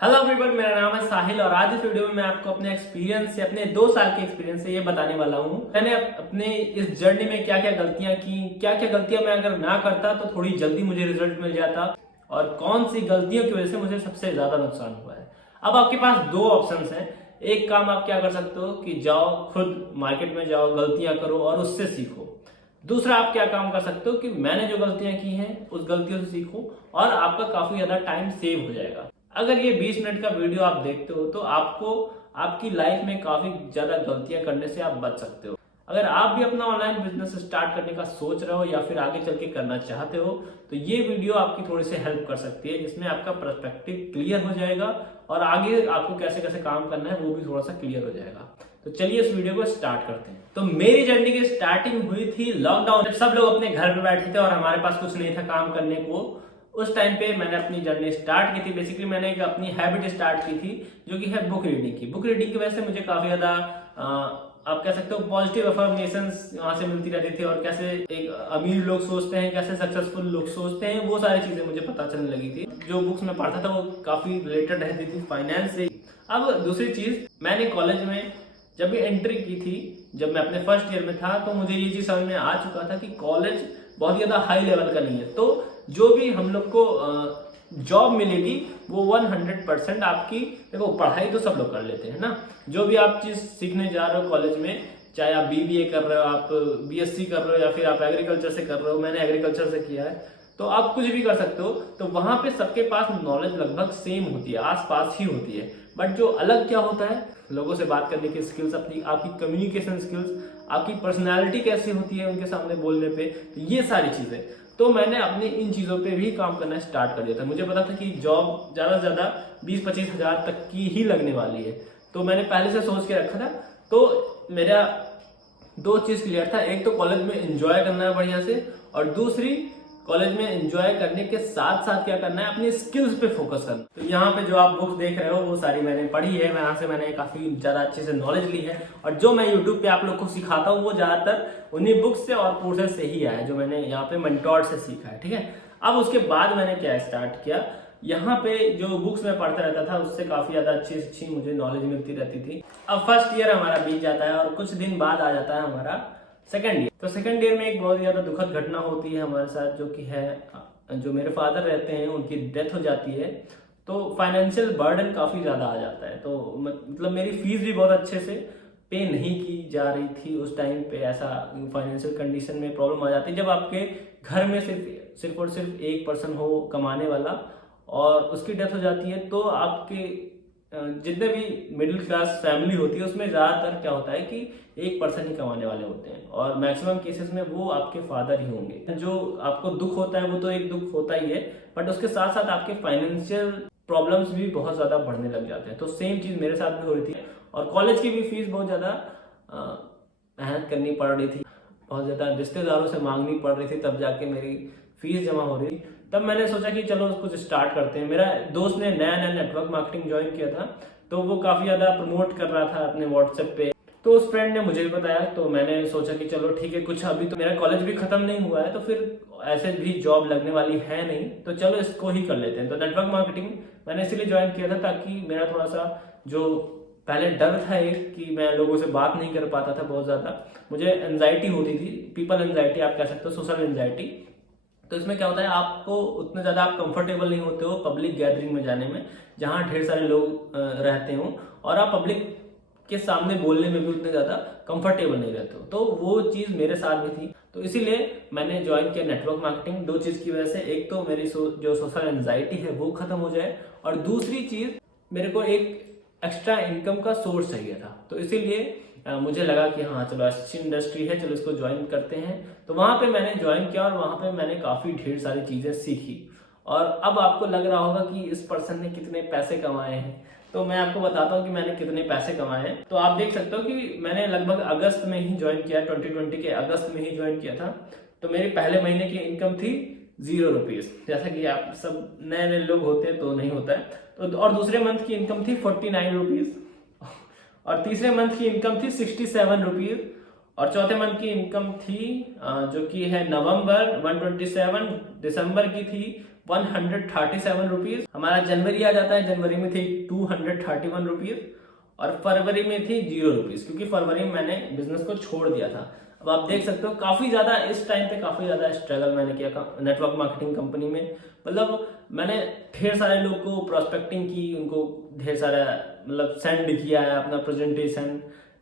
Hello everyone, मेरा नाम है साहिल और आज इस वीडियो में मैं आपको अपने एक्सपीरियंस से, अपने 2 साल के एक्सपीरियंस से ये बताने वाला हूँ मैंने अपने इस जर्नी में क्या क्या गलतियां की, क्या क्या गलतियां मैं अगर ना करता तो थोड़ी जल्दी मुझे रिजल्ट मिल जाता और कौन सी गलतियों की वजह से मुझे सबसे ज्यादा नुकसान हुआ है। अब आपके पास 2 ऑप्शंस हैं। एक काम आप क्या कर सकते हो कि जाओ खुद मार्केट में जाओ, गलतियां करो और उससे सीखो। दूसरा आप क्या काम कर सकते हो कि मैंने जो गलतियां की हैं उस गलतियों से सीखो और आपका काफी ज्यादा टाइम सेव हो जाएगा। अगर ये 20 मिनट का वीडियो आप देखते हो तो आपको आपकी लाइफ में काफी ज्यादा गलतियां करने से आप बच सकते हो। अगर आप भी अपना ऑनलाइन बिजनेस स्टार्ट करने का सोच रहे हो या फिर आगे चल के करना चाहते हो तो ये वीडियो आपकी थोड़ी सी हेल्प कर सकती है, जिसमें आपका पर्सपेक्टिव क्लियर हो जाएगा और आगे आपको कैसे कैसे काम करना है वो भी थोड़ा सा क्लियर हो जाएगा। तो चलिए इस वीडियो को स्टार्ट करते हैं। तो मेरी जर्नी की स्टार्टिंग हुई थी लॉकडाउन, जब सब लोग अपने घर पे बैठे थे और हमारे पास कुछ नहीं था काम करने को। उस टाइम पे मैंने अपनी जर्नी स्टार्ट की थी। बेसिकली मैंने एक अपनी हैबिट स्टार्ट की थी जो कि है बुक रीडिंग की। बुक रीडिंग की वजह से मुझे काफी ज्यादा आप कह सकते हो पॉजिटिव अफर्मेशंस वहां से मिलती रहती थी और कैसे एक अमीर लोग सोचते हैं, कैसे सक्सेसफुल लोग सोचते हैं, वो सारी चीजें मुझे पता चलने लगी थी। जो बुक्स मैं पढ़ता था वो काफी रिलेटेड रहती थी फाइनेंस से। अब दूसरी चीज, मैंने कॉलेज में जब भी एंट्री की थी, जब मैं अपने फर्स्ट ईयर में था तो मुझे ये चीज समझ में आ चुका था कि कॉलेज बहुत ज्यादा हाई लेवल का नहीं है। तो जो भी हम लोग को जॉब मिलेगी वो 100% आपकी, देखो पढ़ाई तो सब लोग कर लेते हैं ना, जो भी आप चीज सीखने जा रहे हो कॉलेज में, चाहे आप बीबीए कर रहे हो, आप बीएससी कर रहे हो या फिर आप एग्रीकल्चर से कर रहे हो, मैंने एग्रीकल्चर से किया है, तो आप कुछ भी कर सकते हो। तो वहां पे सबके पास नॉलेज लगभग सेम होती है, आसपास ही होती है। बट जो अलग क्या होता है, लोगों से बात करने की स्किल्स, अपनी आपकी कम्युनिकेशन स्किल्स, आपकी पर्सनैलिटी कैसी होती है उनके सामने बोलने पे, ये सारी चीजें। तो मैंने अपने इन चीजों पे भी काम करना स्टार्ट कर दिया था। मुझे पता था कि जॉब ज्यादा से ज्यादा 20-25 हजार तक की ही लगने वाली है, तो मैंने पहले से सोच के रखा था। तो मेरा 2 चीज क्लियर था, एक तो कॉलेज में एंजॉय करना है बढ़िया से, और दूसरी कॉलेज में एंजॉय करने के साथ साथ क्या करना है, अपनी स्किल्स पे फोकस करना। तो यहाँ पे जो आप बुक्स देख रहे हो वो सारी मैंने पढ़ी है, वहां से मैंने काफी ज्यादा अच्छे से नॉलेज ली है। और जो मैं यूट्यूब पे आप लोग को सिखाता हूँ वो ज्यादातर उन्हीं बुक्स से और कोर्सेज से ही आया है, जो मैंने यहाँ पे मेंटोर से सीखा है। ठीक है, अब उसके बाद मैंने क्या स्टार्ट किया, यहाँ पे जो बुक्स में पढ़ता रहता था उससे काफी ज्यादा अच्छी मुझे नॉलेज मिलती रहती थी। अब फर्स्ट ईयर हमारा बीत जाता है और कुछ दिन बाद आ जाता है हमारा सेकेंड ईयर। तो सेकेंड ईयर में एक बहुत ज्यादा दुखद घटना होती है हमारे साथ, जो कि है जो मेरे फादर रहते हैं उनकी डेथ हो जाती है। तो फाइनेंशियल बर्डन काफी ज्यादा आ जाता है। तो मतलब मेरी फीस भी बहुत अच्छे से पे नहीं की जा रही थी उस टाइम पे। ऐसा फाइनेंशियल कंडीशन में प्रॉब्लम आ जाती है जब आपके घर में सिर्फ और सिर्फ एक पर्सन हो कमाने वाला और उसकी डेथ हो जाती है। तो आपके जितने भी मिडिल क्लास फैमिली होती है उसमें ज्यादातर क्या होता है कि एक पर्सन ही कमाने वाले होते हैं और मैक्सिमम केसेस में वो आपके फादर ही होंगे। जो आपको दुख होता है वो तो एक दुख होता ही है, बट उसके साथ साथ आपके फाइनेंशियल प्रॉब्लम्स भी बहुत ज्यादा बढ़ने लग जाते हैं। तो सेम चीज मेरे साथ भी हो रही थी और कॉलेज की भी फीस बहुत ज्यादा मेहनत करनी पड़ रही थी, बहुत ज्यादा रिश्तेदारों से मांगनी पड़ रही थी, तब जाके मेरी फीस जमा हो रही थी। तब मैंने सोचा कि चलो कुछ स्टार्ट करते हैं। मेरा दोस्त ने नया नया नेटवर्क मार्केटिंग ज्वाइन किया था, तो वो काफी ज्यादा प्रमोट कर रहा था अपने व्हाट्सएप पे। तो उस फ्रेंड ने मुझे भी बताया, तो मैंने सोचा कि चलो ठीक है, कुछ अभी तो मेरा कॉलेज भी खत्म नहीं हुआ है, तो फिर ऐसे भी जॉब लगने वाली है नहीं, तो चलो इसको ही कर लेते हैं। तो नेटवर्क मार्केटिंग मैंने इसीलिए ज्वाइन किया था ताकि मेरा थोड़ा सा जो पहले डर था एक कि मैं लोगों से बात नहीं कर पाता था, बहुत ज्यादा मुझे एंजाइटी होती थी, पीपल एंजाइटी आप कह सकते हो, सोशल एंजाइटी। तो इसमें क्या होता है, आपको उतना ज्यादा आप कंफर्टेबल नहीं होते हो पब्लिक गैदरिंग में जाने में जहां ढेर सारे लोग रहते हो, और आप पब्लिक के सामने बोलने में भी उतने ज्यादा कंफर्टेबल नहीं रहते हो। तो वो चीज मेरे साथ भी थी, तो इसीलिए मैंने ज्वाइन किया नेटवर्क मार्केटिंग। 2 चीज की वजह से, एक तो मेरी जो सोशल एंजाइटी है वो खत्म हो जाए, और दूसरी चीज मेरे को एक एक्स्ट्रा इनकम का सोर्स चाहिए था। तो इसीलिए मुझे लगा कि हाँ चलो अच्छी इंडस्ट्री है, चलो इसको ज्वाइन करते हैं। तो वहां पे मैंने ज्वाइन किया और वहां पे मैंने काफी ढेर सारी चीजें सीखी। और अब आपको लग रहा होगा कि इस पर्सन ने कितने पैसे कमाए हैं, तो मैं आपको बताता हूँ कि मैंने कितने पैसे कमाए हैं। तो आप देख सकते हो कि मैंने लगभग अगस्त में ही ज्वाइन किया, 2020 के अगस्त में ही ज्वाइन किया था। तो मेरी पहले महीने की इनकम थी 0 रुपीज, जैसा कि आप सब नए नए लोग होते हैं तो नहीं होता है। तो और दूसरे मंथ की इनकम थी 49 रुपीज, और तीसरे मंथ की इनकम थी 67 रुपीज, और चौथे मंथ की इनकम थी जो कि है नवंबर 127, दिसंबर की थी 137 रुपीज। हमारा जनवरी आ जाता है, जनवरी में थी 231 रुपीज और फरवरी में थी 0 रुपीज, क्योंकि फरवरी में मैंने बिजनेस को छोड़ दिया था। अब आप देख सकते हो काफी ज्यादा इस टाइम पे काफी ज्यादा स्ट्रगल मैंने किया नेटवर्क मार्केटिंग कंपनी में। मतलब मैंने ढेर सारे लोग को प्रोस्पेक्टिंग की, उनको ढेर सारा मतलब सेंड किया है अपना प्रेजेंटेशन,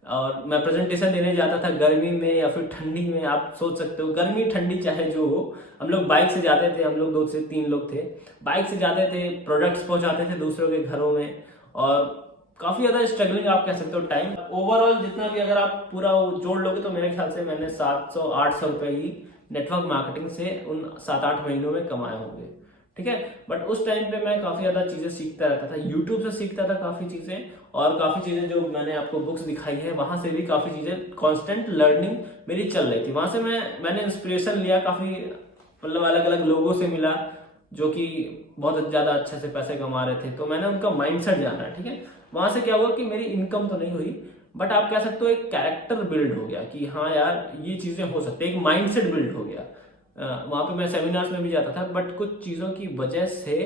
और मैं प्रेजेंटेशन देने जाता था गर्मी में या फिर ठंडी में। आप सोच सकते हो गर्मी ठंडी चाहे जो हो, हम लोग बाइक से जाते थे, हम लोग 2 से 3 लोग थे, बाइक से जाते थे, प्रोडक्ट्स पहुंचाते थे दूसरों के घरों में, और काफी ज्यादा स्ट्रगलिंग आप कह सकते हो टाइम। ओवरऑल जितना भी अगर आप पूरा जोड़ लोगे तो मेरे ख्याल से मैंने 700-800 रुपए ही नेटवर्क मार्केटिंग से उन 7-8 महीनों में कमाए होंगे, ठीक है। बट उस टाइम पे मैं काफी ज्यादा चीजें सीखता रहता था, यूट्यूब से सीखता था काफी चीजें, और काफी चीजें जो मैंने आपको बुक्स दिखाई है वहां से भी काफी चीजें कांस्टेंट लर्निंग मेरी चल रही थी। वहां से मैंने इंस्पिरेशन लिया, काफी मतलब अलग अलग लोगों से मिला जो कि बहुत ज्यादा अच्छे से पैसे कमा रहे थे, तो मैंने उनका माइंडसेट जाना, ठीक है। वहां से क्या हुआ कि मेरी इनकम तो नहीं हुई, बट आप कह सकते हो एक कैरेक्टर बिल्ड हो गया कि हाँ यार ये चीजें हो सकती है, एक माइंडसेट बिल्ड हो गया। वहां पे मैं सेमिनार्स में भी जाता था, बट कुछ चीजों की वजह से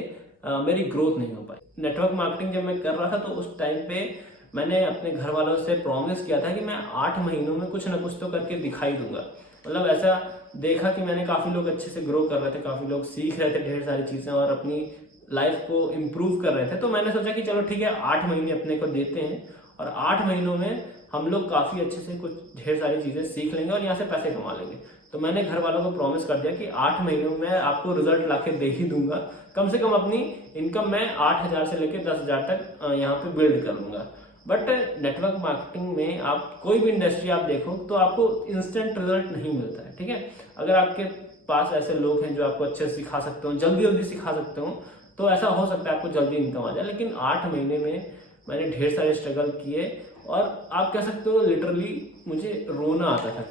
मेरी ग्रोथ नहीं हो पाई। नेटवर्क मार्केटिंग जब मैं कर रहा था तो उस टाइम पे मैंने अपने घर वालों से प्रॉमिस किया था कि मैं 8 महीनों में कुछ ना कुछ तो करके दिखाई दूंगा। मतलब ऐसा देखा कि मैंने काफी लोग अच्छे से ग्रो कर रहे थे, काफी लोग सीख रहे थे ढेर सारी चीजें और अपनी लाइफ को इम्प्रूव कर रहे थे, तो मैंने सोचा कि चलो ठीक है 8 महीने अपने को देते हैं, और 8 महीनों में हम लोग काफी अच्छे से कुछ ढेर सारी चीजें सीख लेंगे और यहाँ से पैसे कमा लेंगे। तो मैंने घर वालों को प्रॉमिस कर दिया कि 8 महीनों में आपको रिजल्ट लाके दे ही दूंगा, कम से कम अपनी इनकम मैं 8,000 से लेकर 10,000 तक यहाँ पे बिल्ड कर लूंगा। बट नेटवर्क मार्केटिंग में आप कोई भी इंडस्ट्री आप देखो तो आपको इंस्टेंट रिजल्ट नहीं मिलता है, ठीक है। अगर आपके पास ऐसे लोग हैं जो आपको अच्छे से सिखा सकते हो, जल्दी जल्दी सिखा सकते हो, तो ऐसा हो सकता है आपको जल्दी इनकम आ जाए। लेकिन 8 महीने में मैंने ढेर सारे स्ट्रगल किए, और आप कह सकते हो लिटरली मुझे रोना आता था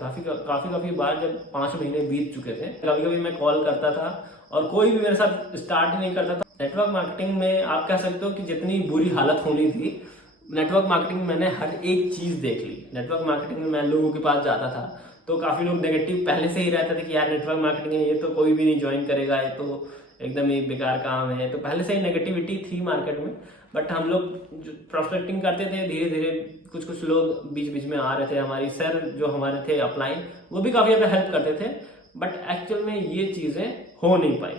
काफी बार जब 5 महीने बीत चुके थे। कभी कभी मैं कॉल करता था और कोई भी मेरे साथ स्टार्ट ही नहीं करता था। नेटवर्क मार्केटिंग में आप कह सकते हो कि जितनी बुरी हालत होनी थी, नेटवर्क मार्केटिंग में मैंने हर एक चीज देख ली। नेटवर्क मार्केटिंग में मैं लोगों के पास जाता था तो काफी लोग नेगेटिव पहले से ही रहते थे कि यार नेटवर्क मार्केटिंग है, ये तो कोई भी नहीं ज्वाइन करेगा, ये तो एकदम ही बेकार काम है। तो पहले से ही नेगेटिविटी थी मार्केट में। बट हम लोग जो प्रोस्पेक्टिंग करते थे, धीरे धीरे कुछ लोग बीच बीच में आ रहे थे। हमारी सर जो हमारे थे अपलाइन, वो भी काफी ज्यादा हेल्प करते थे, बट एक्चुअल में ये चीजें हो नहीं पाई।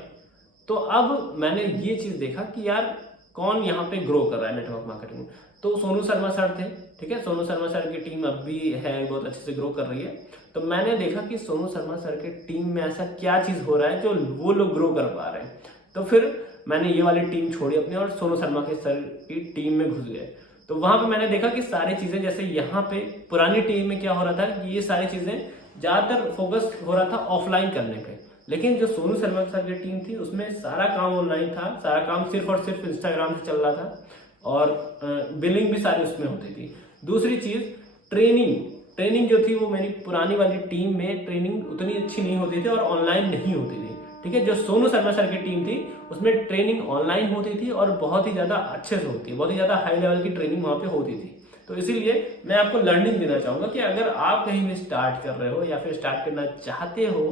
तो अब मैंने ये चीज देखा कि यार कौन यहाँ पे ग्रो कर रहा है नेटवर्क मार्केटिंग में। तो सोनू शर्मा सर थे, ठीक है। सोनू शर्मा सर की टीम अब भी है, बहुत अच्छे से ग्रो कर रही है। तो मैंने देखा कि सोनू शर्मा सर की टीम में ऐसा क्या चीज हो रहा है जो वो लोग ग्रो कर पा रहे हैं। तो फिर मैंने ये वाली टीम छोड़ी अपनी और सोनू शर्मा के सर की टीम में घुस गए। तो वहां पे मैंने देखा कि सारी चीजें, जैसे यहाँ पे पुरानी टीम में क्या हो रहा था कि ये सारी चीजें ज्यादातर फोकस हो रहा था ऑफलाइन करने पे, लेकिन जो सोनू शर्मा सर की टीम थी उसमें सारा काम ऑनलाइन था। सारा काम सिर्फ और सिर्फ इंस्टाग्राम से चल रहा था, और बिलिंग भी सारी उसमें होती थी। दूसरी चीज ट्रेनिंग जो थी वो मेरी पुरानी वाली टीम में ट्रेनिंग उतनी अच्छी नहीं होती थी और ऑनलाइन नहीं होती थी, ठीक है। जो सोनू शर्मा सर की टीम थी उसमें ट्रेनिंग ऑनलाइन होती थी और बहुत ही ज्यादा अच्छे से होती है, बहुत ही ज्यादा हाई लेवल की ट्रेनिंग वहां पे होती थी। तो इसीलिए मैं आपको लर्निंग देना चाहूंगा कि अगर आप कहीं भी स्टार्ट कर रहे हो या फिर स्टार्ट करना चाहते हो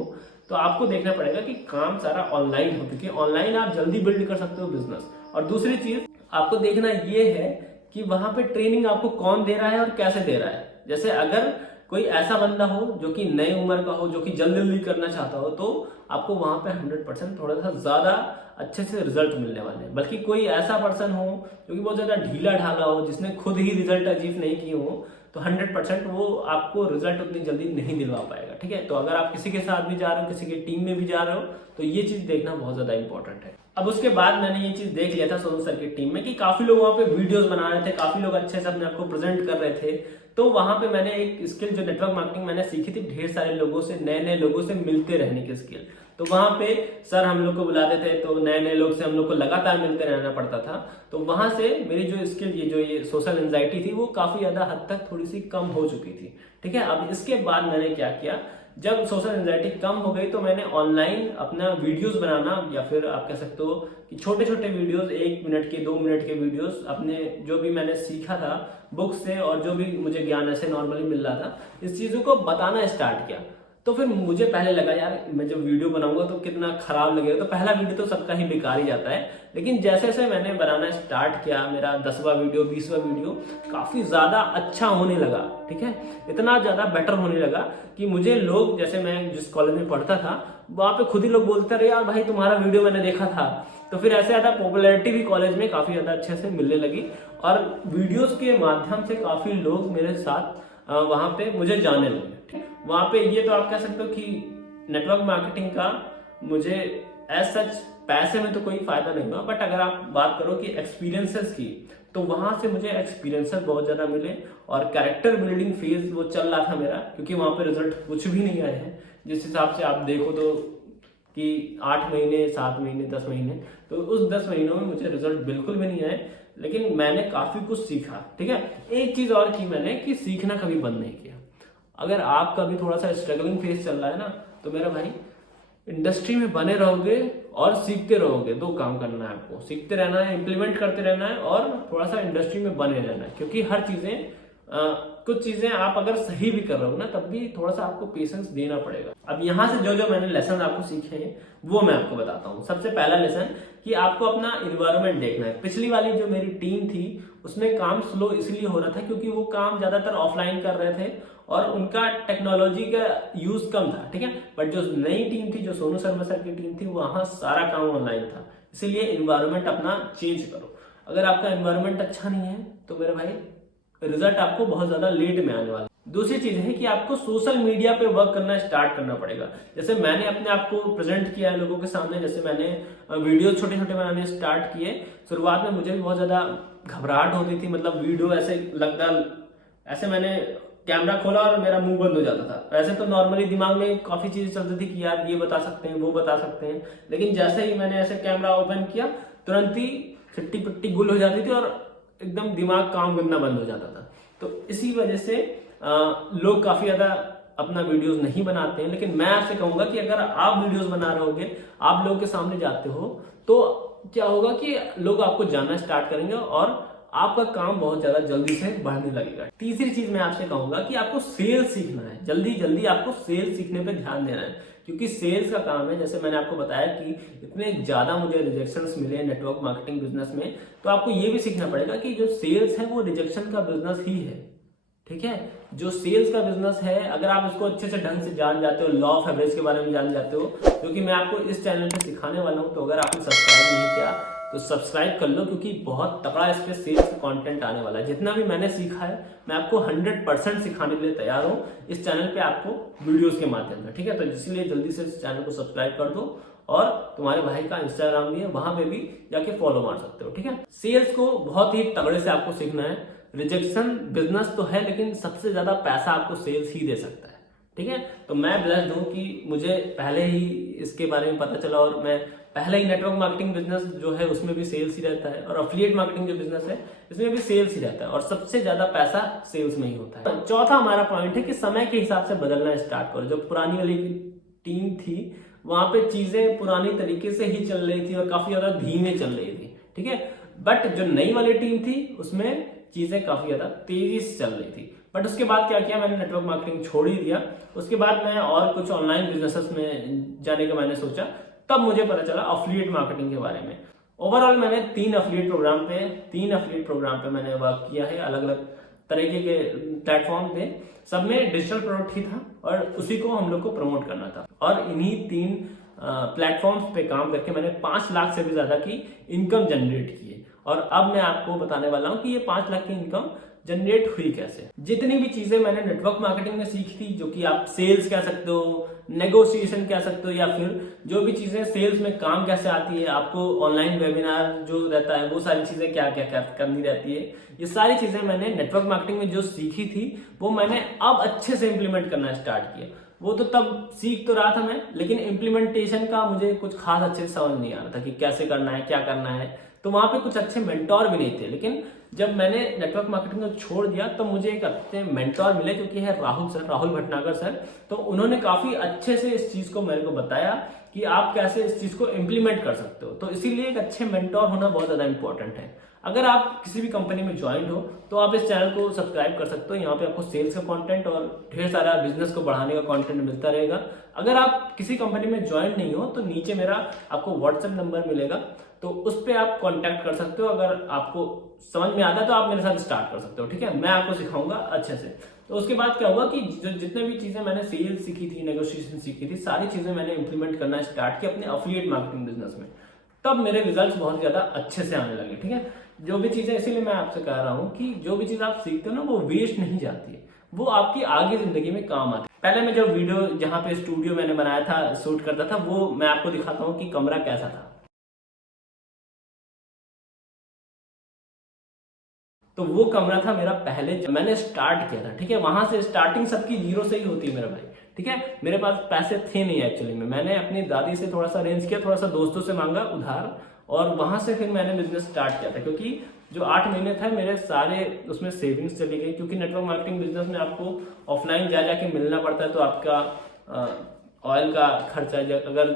तो आपको देखना पड़ेगा कि काम सारा ऑनलाइन हो, क्योंकि ऑनलाइन आप जल्दी बिल्ड कर सकते हो बिजनेस। और दूसरी चीज आपको देखना ये है कि वहां पे ट्रेनिंग आपको कौन दे रहा है और कैसे दे रहा है। जैसे अगर कोई ऐसा बंदा हो जो कि नई उम्र का हो, जो कि जल्दी जल्दी करना चाहता हो, तो आपको वहां पे 100% थोड़ा सा ज्यादा अच्छे से रिजल्ट मिलने वाले हैं। बल्कि कोई ऐसा पर्सन हो जो कि बहुत ज्यादा ढीला ढाला हो, जिसने खुद ही रिजल्ट अचीव नहीं किए हो, तो 100% वो आपको रिजल्ट उतनी जल्दी नहीं दिलवा पाएगा, ठीक है। तो अगर आप किसी के साथ भी जा रहे हो, किसी की टीम में भी जा रहे हो, तो ये चीज देखना बहुत ज्यादा इंपॉर्टेंट है। अब उसके बाद मैंने ये चीज देख लिया था सोनू सर की टीम में कि काफी लोग वहां पे वीडियोस बना रहे थे, काफी लोग अच्छे से अपने आपको प्रेजेंट कर रहे थे। तो वहां पे मैंने एक स्किल जो नेटवर्क मार्केटिंग मैंने सीखी थी, ढेर सारे लोगों से, नए नए लोगों से मिलते रहने की स्किल। तो वहां पे सर हम लोग को बुलाते थे, तो नए नए लोग से हम लोग को लगातार मिलते रहना पड़ता था। तो वहां से मेरी जो स्किल, ये सोशल एंजाइटी थी, वो काफी ज्यादा हद तक थोड़ी सी कम हो चुकी थी, ठीक है। अब इसके बाद मैंने क्या किया, जब सोशल एंजाइटी कम हो गई तो मैंने ऑनलाइन अपना वीडियोस बनाना, या फिर आप कह सकते हो कि छोटे छोटे वीडियोस, 1 मिनट के 2 मिनट के वीडियोस, अपने जो भी मैंने सीखा था बुक से और जो भी मुझे ज्ञान ऐसे नॉर्मली मिल रहा था, इस चीजों को बताना स्टार्ट किया। तो फिर मुझे पहले लगा यार मैं जब वीडियो बनाऊंगा तो कितना खराब लगेगा, तो पहला वीडियो तो सबका ही बेकार ही जाता है। लेकिन जैसे जैसे मैंने बनाना स्टार्ट किया, मेरा 10वां वीडियो 20वां वीडियो काफी ज्यादा अच्छा होने लगा, ठीक है, इतना ज्यादा बेटर होने लगा कि मुझे लोग, जैसे मैं जिस कॉलेज में पढ़ता था वहां पे खुद ही लोग बोलते रहे यार भाई तुम्हारा वीडियो मैंने देखा था। तो फिर ऐसे ज्यादा पॉपुलैरिटी भी कॉलेज में काफी ज्यादा अच्छे से मिलने लगी और वीडियोस के माध्यम से काफी लोग मेरे साथ वहां पे मुझे जाने लगे। वहां पे ये तो आप कह सकते हो कि नेटवर्क मार्केटिंग का मुझे एज सच पैसे में तो कोई फायदा नहीं हुआ, बट अगर आप बात करो कि एक्सपीरियंसेस की, तो वहां से मुझे एक्सपीरियंसेस बहुत ज्यादा मिले और कैरेक्टर बिल्डिंग फेज वो चल रहा था मेरा, क्योंकि वहां पे रिजल्ट कुछ भी नहीं आए हैं। जिस हिसाब से आप देखो तो कि 8 महीने 7 महीने 10 महीने, तो उस 10 महीनों में मुझे रिजल्ट बिल्कुल भी नहीं आए, लेकिन मैंने काफी कुछ सीखा, ठीक है। एक चीज और की मैंने कि सीखना कभी बंद नहीं किया। अगर आपका भी थोड़ा सा स्ट्रगलिंग फेज चल रहा है ना, तो मेरा भाई इंडस्ट्री में बने रहोगे और सीखते रहोगे। 2 काम करना है आपको, सीखते रहना है, इंप्लीमेंट करते रहना है और थोड़ा सा इंडस्ट्री में बने रहना है, क्योंकि हर चीजें कुछ चीजें आप अगर सही भी कर रहे हो ना, तब भी थोड़ा सा आपको पेशेंस देना पड़ेगा। अब यहाँ से जो जो मैंने लेसन आपको सीखे हैं वो मैं आपको बताता हूँ। सबसे पहला लेसन कि आपको अपना इन्वायरमेंट देखना है। पिछली वाली जो मेरी टीम थी उसमें काम स्लो इसलिए हो रहा था क्योंकि वो काम ज्यादातर ऑफलाइन कर रहे थे और उनका टेक्नोलॉजी का यूज कम था, ठीक है। बट जो नई टीम थी, जो सोनू शर्मा सर की टीम थी, वहां सारा काम ऑनलाइन था। इसीलिए इन्वायरमेंट अपना चेंज करो। अगर आपका इन्वायरमेंट अच्छा नहीं है तो मेरे भाई रिजल्ट आपको बहुत ज्यादा लेट में आने वाला। दूसरी चीज है कि आपको सोशल मीडिया पे वर्क करना स्टार्ट करना पड़ेगा। जैसे मैंने अपने आप को प्रेजेंट किया है लोगों के सामने, जैसे मैंने वीडियो छोटे छोटे बनाने स्टार्ट किए। शुरुआत में मुझे भी बहुत ज्यादा घबराहट होती थी, मतलब वीडियो ऐसे लगता, ऐसे मैंने कैमरा खोला और मेरा मुंह बंद हो जाता था। वैसे तो नॉर्मली दिमाग में काफी चीजें चलती थी कि यार ये बता सकते हैं, वो बता सकते हैं, लेकिन जैसे ही मैंने ऐसे कैमरा ओपन किया तुरंत ही छिट्टी पिट्टी गुल हो जाती थी और एकदम दिमाग काम करना बंद हो जाता था। तो इसी वजह से लोग काफी ज्यादा अपना वीडियोस नहीं बनाते हैं। लेकिन मैं आपसे कहूंगा कि अगर आप वीडियोस बना रहे होगे, आप लोगों के सामने जाते हो, तो क्या होगा कि लोग आपको जानना स्टार्ट करेंगे और आपका काम बहुत ज्यादा जल्दी से बढ़ने लगेगा। तीसरी चीज मैं आपसे कहूंगा कि आपको सेल्स सीखना है। जल्दी जल्दी आपको सेल्स सीखने पे ध्यान देना है, क्योंकि सेल्स का काम है। जैसे मैंने आपको बताया कि इतने ज्यादा मुझे रिजेक्शंस मिले नेटवर्क मार्केटिंग बिजनेस में, तो आपको ये भी सीखना पड़ेगा कि जो सेल्स है वो रिजेक्शन का बिजनेस ही है, ठीक है। जो सेल्स का बिजनेस है, अगर आप इसको अच्छे से ढंग से जान जाते हो, लॉ ऑफ एवरेज के बारे में जान जाते हो, जो कि मैं आपको इस चैनल पे सिखाने वाला हूं, तो अगर आपने सब्सक्राइब नहीं किया तो सब्सक्राइब कर लो, क्योंकि बहुत तगड़ा इस पे सेल्स का कंटेंट आने वाला है। जितना भी मैंने सीखा है मैं आपको 100% सिखाने के लिए तैयार हूं इस चैनल पे, आपको वीडियोस के माध्यम से, ठीक है। तो इसलिए जल्दी से इस चैनल को सब्सक्राइब कर दो और तुम्हारे भाई का इंस्टाग्राम भी है, वहां पे भी जाके फॉलो मार सकते हो, ठीक है। सेल्स को बहुत ही तगड़े से आपको सीखना है। रिजेक्शन बिजनेस तो है, लेकिन सबसे ज्यादा पैसा आपको सेल्स ही दे सकता है, ठीक है। तो मैं ब्लेस्ड हूं कि मुझे पहले ही इसके बारे में पता चला और मैं पहले ही नेटवर्क मार्केटिंग बिजनेस जो है उसमें भी सेल्स ही रहता है, और अफिलिएट मार्केटिंग जो बिजनेस है इसमें भी सेल्स ही रहता है, और सबसे ज्यादा पैसा सेल्स में ही होता है। चौथा हमारा पॉइंट है कि समय के हिसाब से बदलना स्टार्ट करो। जो पुरानी वाली टीम थी वहां पे चीजें पुरानी तरीके से ही चल रही थी और काफी ज्यादा धीमे चल रही थी, ठीक है। बट जो नई वाली टीम थी उसमें चीजें काफी ज्यादा तेजी से चल रही थी। बट उसके बाद क्या किया, मैंने नेटवर्क मार्केटिंग छोड़ ही दिया। उसके बाद मैं और कुछ ऑनलाइन बिजनेसेस में जाने का मैंने सोचा, तब मुझे पता चला अफिलिएट मार्केटिंग के बारे में। ओवरऑल मैंने 3 अफिलिएट प्रोग्राम पे मैंने वर्क किया है, अलग अलग तरीके के प्लेटफॉर्म थे, सब में डिजिटल प्रोडक्ट ही था और उसी को हम लोग को प्रमोट करना था। और इन्हीं 3 प्लेटफॉर्म्स पे काम करके मैंने 5 लाख से भी ज्यादा की इनकम जनरेट की है। और अब मैं आपको बताने वाला हूं कि ये 5 लाख की इनकम जनरेट हुई कैसे। जितनी भी चीजें मैंने नेटवर्क मार्केटिंग में सीखी थी, जो कि आप सेल्स कह सकते हो, नेगोशिएशन कह सकते हो, या फिर जो भी चीजें सेल्स में काम कैसे आती है, आपको ऑनलाइन वेबिनार जो रहता है वो सारी चीजें क्या क्या करनी रहती है, ये सारी चीजें मैंने नेटवर्क मार्केटिंग में जो सीखी थी वो मैंने अब अच्छे से इंप्लीमेंट करना स्टार्ट किया। वो तो तब सीख तो रहा था मैं, लेकिन इम्प्लीमेंटेशन का मुझे कुछ खास अच्छे से समझ नहीं आ रहा था कि कैसे करना है, क्या करना है। तो वहां पे कुछ अच्छे मेंटोर भी नहीं थे। लेकिन जब मैंने नेटवर्क मार्केटिंग को छोड़ दिया तो मुझे एक अच्छे मेंटोर मिले, जो कि है राहुल भटनागर सर। तो उन्होंने काफी अच्छे से इस चीज को मेरे को बताया कि आप कैसे इस चीज को इम्प्लीमेंट कर सकते हो। तो इसीलिए एक अच्छे मेंटोर होना बहुत ज्यादा इंपॉर्टेंट है। अगर आप किसी भी कंपनी में ज्वाइन हो तो आप इस चैनल को सब्सक्राइब कर सकते हो। यहाँ पे आपको सेल्स का कंटेंट और ढेर सारा बिजनेस को बढ़ाने का कंटेंट मिलता रहेगा। अगर आप किसी कंपनी में ज्वाइन नहीं हो तो नीचे मेरा आपको व्हाट्सएप नंबर मिलेगा, तो उस पर आप कांटेक्ट कर सकते हो। अगर आपको समझ में आता है तो आप मेरे साथ स्टार्ट कर सकते हो, ठीक है। मैं आपको सिखाऊंगा अच्छे से। तो उसके बाद क्या हुआ कि जितने भी चीजें मैंने सेल्स सीखी थी, नेगोशिएशन सीखी थी, सारी चीजें मैंने इंप्लीमेंट करना स्टार्ट किया अपने एफिलिएट मार्केटिंग बिजनेस में। तब मेरे रिजल्ट्स बहुत ज्यादा अच्छे से आने लगे, ठीक है। जो भी चीजें, इसीलिए मैं आपसे कह रहा हूँ कि जो भी चीज आप सीखते हो ना वो वेस्ट नहीं जाती है, वो आपकी आगे जिंदगी में काम आती है। पहले मैं जो वीडियो जहाँ पे स्टूडियो मैंने बनाया था, शूट करता था, वो मैं आपको दिखाता हूँ कि कमरा कैसा था। तो वो कमरा था मेरा पहले जब मैंने स्टार्ट किया था, ठीक है। वहां से स्टार्टिंग सबकी जीरो से ही होती है मेरा भाई, ठीक है। मेरे पास पैसे थे नहीं एक्चुअली में, मैंने अपनी दादी से थोड़ा सा अरेंज किया, थोड़ा सा दोस्तों से मांगा उधार, और वहां से फिर मैंने बिजनेस स्टार्ट किया था। क्योंकि जो 8 महीने थे मेरे सारे उसमें सेविंग्स चली गई, क्योंकि नेटवर्क मार्केटिंग बिजनेस में आपको ऑफलाइन जा जाके मिलना पड़ता है। तो आपका ऑयल का खर्चा, अगर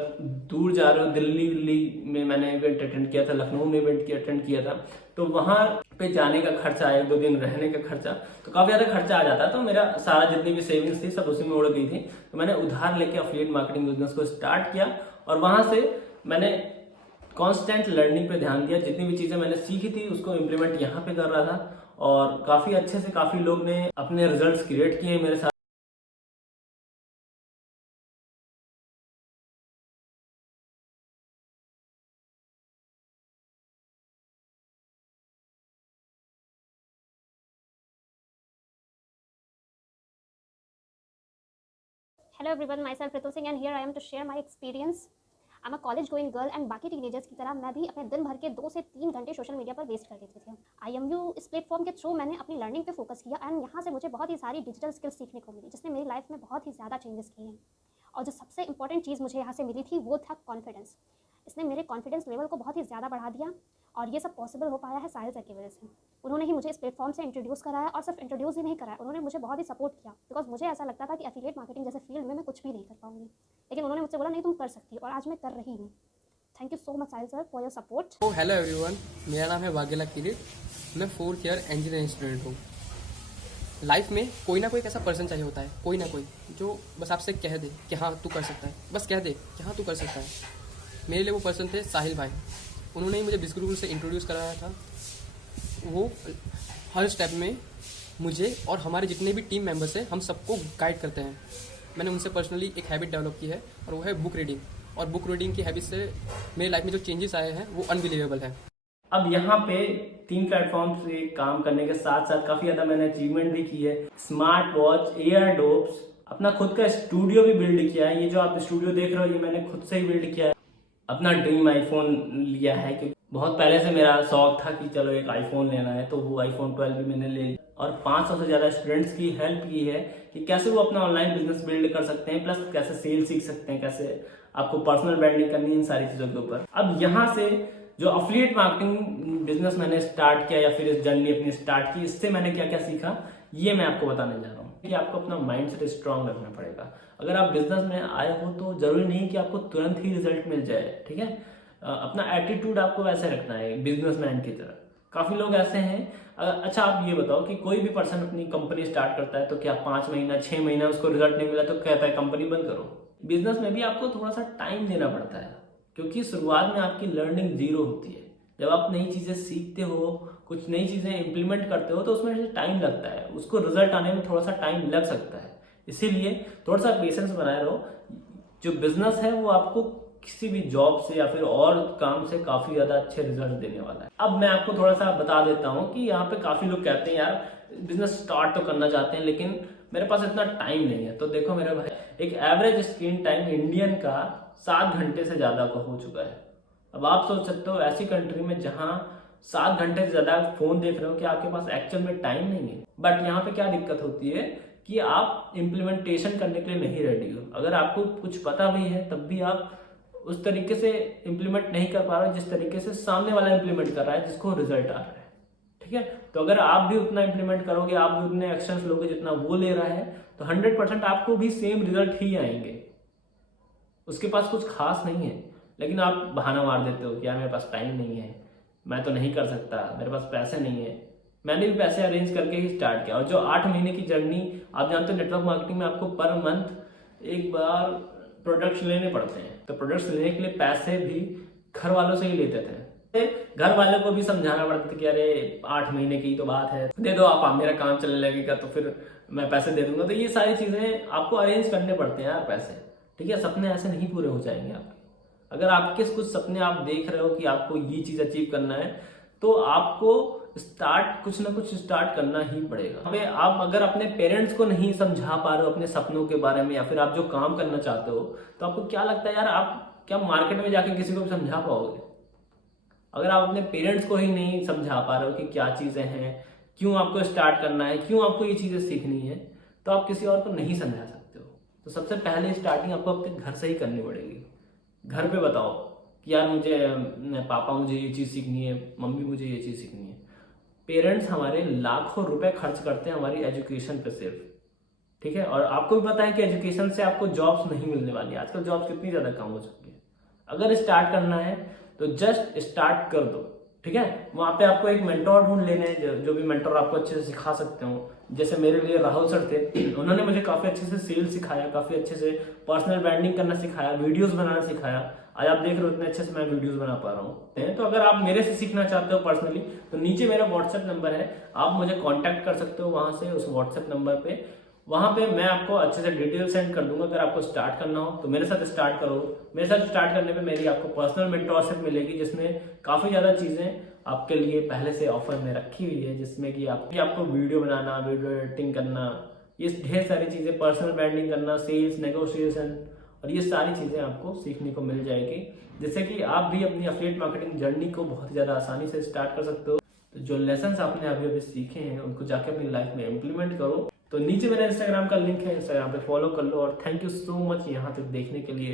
दूर जा रहे हो, दिल्ली में मैंने इवेंट अटेंड किया था, लखनऊ में इवेंट अटेंड किया था, तो वहां पे जाने का खर्चा, 1-2 दिन रहने का खर्चा, तो काफी ज्यादा खर्चा आ जाता। तो मेरा सारा जितनी भी सेविंग्स थी सब उसी में उड़ गई थी। तो मैंने उधार लेके एफिलिएट मार्केटिंग बिजनेस को स्टार्ट किया, और वहां से मैंने कांस्टेंट लर्निंग पे ध्यान दिया। जितनी भी चीजें मैंने सीखी थी उसको इम्प्लीमेंट यहाँ पे कर रहा था, और काफी अच्छे से काफी लोग ने अपने रिजल्ट्स क्रिएट किए मेरे साथ। Hello everyone, myself Ritu Singh and here I am to share my experience. I'm a college going girl and बाकी टीनेजर्स की तरह मैं भी अपने दिन भर के 2 से 3 घंटे सोशल मीडिया पर वेस्ट कर देती थी। IMU इस प्लेटफॉर्म के थ्रू मैंने अपनी लर्निंग पे फोकस किया एंड यहाँ से मुझे बहुत ही सारी डिजिटल स्किल्स सीखने को मिली, जिसने मेरी लाइफ में बहुत ही ज़्यादा चेंजेस किए हैं। और जो सबसे इंपॉर्टेंट चीज़ मुझे यहाँ से मिली थी वो था कॉन्फिडेंस। इसने मेरे कॉन्फिडेंस लेवल को बहुत ही ज़्यादा बढ़ा दिया, और ये सब पॉसिबल हो पाया है साहिल सर की वजह से। उन्होंने ही मुझे इस प्लेटफॉर्म से इंट्रोड्यूस कराया, और सिर्फ इंट्रोड्यूस ही नहीं कराया, उन्होंने मुझे बहुत ही सपोर्ट किया। बिकॉज मुझे ऐसा लगता था कि एफिलिएट मार्केटिंग जैसे फील्ड में मैं कुछ भी नहीं कर पाऊंगी, लेकिन उन्होंने मुझसे बोला नहीं तुम कर सकती हो, और आज मैं कर रही हूँ। Thank you so much Sahil sir for your support. Hello everyone, मेरा नाम है वागेला किरीट। मैं 4th ईयर इंजीनियरिंग स्टूडेंट हूँ। लाइफ में कोई ना कोई ऐसा पर्सन चाहिए होता है, कोई ना कोई जो बस आपसे कह दे कि हाँ तू कर सकता है, बस कह दे कि हाँ तू कर सकता है। मेरे लिए वो पर्सन थे साहिल भाई। उन्होंने ही मुझे बिस्कुट से इंट्रोड्यूस कराया था। वो हर स्टेप में मुझे और हमारे जितने भी टीम मेंबर्स हैं हम सबको गाइड करते हैं। मैंने उनसे पर्सनली एक हैबिट डेवलप की है, और वो है बुक रीडिंग। और बुक रीडिंग की हैबिट से मेरी लाइफ में जो चेंजेस आए हैं वो अनबिलीवेबल है। अब यहाँ पे 3 प्लेटफॉर्म से काम करने के साथ साथ काफी ज्यादा मैंने अचीवमेंट भी की है। स्मार्ट वॉच, एयरडोप्स, अपना खुद का स्टूडियो भी बिल्ड किया है। ये जो आप स्टूडियो देख रहे हो ये मैंने खुद से ही बिल्ड किया है। अपना ड्रीम आईफोन लिया है, क्योंकि बहुत पहले से मेरा शौक था कि चलो एक आईफोन लेना है, तो वो आईफोन 12 भी मैंने ले लिया। और 500 से ज्यादा स्टूडेंट्स की हेल्प की है कि कैसे वो अपना ऑनलाइन बिजनेस बिल्ड कर सकते हैं, प्लस कैसे सेल सीख सकते हैं, कैसे आपको पर्सनल ब्रांडिंग करनी है, इन सारी चीजों के ऊपर। अब यहाँ से जो एफिलिएट मार्केटिंग बिजनेस मैंने स्टार्ट किया, या फिर इस जर्नी अपनी स्टार्ट की, इससे मैंने क्या क्या सीखा ये मैं आपको बताने जा रहा हूँ। कि आपको अपना माइंडसेट स्ट्रांग रखना पड़ेगा। अगर आप बिजनेस में आए हो तो जरूरी नहीं कि आपको तुरंत ही रिजल्ट मिल जाए, ठीक है। अपना एटीट्यूड आपको वैसे रखना है बिजनेसमैन की तरह। काफी लोग ऐसे हैं। अच्छा आप ये बताओ कि कोई भी पर्सन अपनी कंपनी स्टार्ट करता है तो क्या 5 महीना 6 महीना उसको रिजल्ट नहीं मिला तो कहता है कंपनी बंद करो। बिजनेस में भी आपको थोड़ा सा टाइम देना पड़ता है, क्योंकि शुरुआत में आपकी लर्निंग जीरो होती है। जब आप नई चीजें सीखते हो, कुछ नई चीजें इंप्लीमेंट करते हो, तो उसमें टाइम लगता है, उसको रिजल्ट आने में थोड़ा सा टाइम लग सकता है। इसीलिए थोड़ा सा पेशेंस बनाए रहो। जो बिजनेस है वो आपको किसी भी जॉब से या फिर और काम से काफी ज्यादा अच्छे रिजल्ट देने वाला है। अब मैं आपको थोड़ा सा बता देता हूँ कि यहाँ पे काफी लोग कहते हैं यार बिजनेस स्टार्ट तो करना चाहते हैं लेकिन मेरे पास इतना टाइम नहीं है। तो देखो मेरे भाई, एक एवरेज स्क्रीन टाइम इंडियन का 7 घंटे से ज्यादा का हो चुका है। अब आप सोच सकते हो ऐसी कंट्री में जहां 7 घंटे से ज्यादा फोन देख रहे हो कि आपके पास एक्चुअल में टाइम नहीं है। बट यहाँ पे क्या दिक्कत होती है कि आप इम्प्लीमेंटेशन करने के लिए नहीं रेडी हो। अगर आपको कुछ पता भी है तब भी आप उस तरीके से इम्प्लीमेंट नहीं कर पा रहे हो जिस तरीके से सामने वाला इम्प्लीमेंट कर रहा है, जिसको रिजल्ट आ रहा है। ठीक है, तो अगर आप भी उतना इम्प्लीमेंट करोगे, आप भी उतने एक्शंस लोगे जितना वो ले रहा है, तो 100% आपको भी सेम रिजल्ट ही आएंगे। उसके पास कुछ खास नहीं है, लेकिन आप बहाना मार देते हो कि यार मेरे पास टाइम नहीं है, मैं तो नहीं कर सकता, मेरे पास पैसे नहीं है। मैंने भी पैसे अरेंज करके ही स्टार्ट किया। और जो 8 महीने की जर्नी, आप जानते हो नेटवर्क मार्केटिंग में आपको पर मंथ एक बार प्रोडक्ट्स लेने पड़ते हैं, तो प्रोडक्ट्स लेने के लिए पैसे भी घर वालों से ही लेते थे। घर वालों को भी समझाना पड़ता था कि अरे 8 महीने की तो बात है, दे दो आप, मेरा काम चलने लगेगा तो फिर मैं पैसे दे दूंगा। तो ये सारी चीजें आपको अरेंज करने पड़ते हैं यार पैसे, ठीक है। सपने ऐसे नहीं पूरे हो जाएंगे आपके। अगर आपके कुछ सपने आप देख रहे हो कि आपको ये चीज अचीव करना है, तो आपको कुछ ना कुछ स्टार्ट करना ही पड़ेगा। अबे आप अगर अपने पेरेंट्स को नहीं समझा पा रहे हो अपने सपनों के बारे में, या फिर आप जो काम करना चाहते हो, तो आपको क्या लगता है यार, आप क्या मार्केट में जाके किसी को भी समझा पाओगे? अगर आप अपने पेरेंट्स को ही नहीं समझा पा रहे हो कि क्या चीजें हैं, क्यों आपको स्टार्ट करना है, क्यों आपको ये चीजें सीखनी है, तो आप किसी और को नहीं समझा सकते हो। तो सबसे पहले स्टार्टिंग आपको अपने घर से ही करनी पड़ेगी। घर पे बताओ कि यार पापा मुझे ये चीज सीखनी है, मम्मी मुझे ये चीज सीखनी है। पेरेंट्स हमारे लाखों रुपए खर्च करते हैं हमारी एजुकेशन पे सिर्फ, ठीक है। और आपको भी पता है कि एजुकेशन से आपको जॉब्स नहीं मिलने वाली। आजकल जॉब्स कितनी ज्यादा कम हो चुकी है। अगर स्टार्ट करना है तो जस्ट स्टार्ट कर दो, ठीक है। वहां पे आपको एक मेंटोर ढूंढ लेने, जो भी मेंटोर आपको अच्छे से सिखा सकते हो। जैसे मेरे लिए राहुल सर थे, उन्होंने मुझे काफी अच्छे से सेल्स सिखाया, काफी अच्छे से पर्सनल ब्रांडिंग करना सिखाया, वीडियोस बनाना सिखाया। आज आप देख रहे हो इतने अच्छे से मैं वीडियोस बना पा रहा हूँ। तो अगर आप मेरे से सीखना चाहते हो पर्सनली, तो नीचे मेरा व्हाट्सएप नंबर है, आप मुझे कांटेक्ट कर सकते हो वहां से, उस व्हाट्सएप नंबर पे। वहां पे मैं आपको अच्छे से डिटेल सेंड कर दूंगा। अगर आपको स्टार्ट करना हो तो मेरे साथ स्टार्ट करो। मेरे साथ स्टार्ट करने पे मेरी आपको पर्सनल मेंटोरशिप मिलेगी, जिसमें काफी ज्यादा चीजें आपके लिए पहले से ऑफर में रखी हुई है, जिसमें कि आपको वीडियो बनाना, वीडियो एडिटिंग करना, ये ढेर सारी चीजें, पर्सनल ब्रांडिंग करना, सेल्स, नेगोशिएशन, और ये सारी चीजें आपको सीखने को मिल जाएगी, जिससे कि आप भी अपनी एफिलिएट मार्केटिंग जर्नी को बहुत ज्यादा आसानी से स्टार्ट कर सकते हो। तो जो लेसन्स आपने अभी अभी सीखे हैं उनको जाके अपनी लाइफ में इम्प्लीमेंट करो। तो नीचे मेरा इंस्टाग्राम का लिंक है, इंस्टाग्राम पे फॉलो कर लो। और थैंक यू सो मच यहाँ तक देखने के लिए।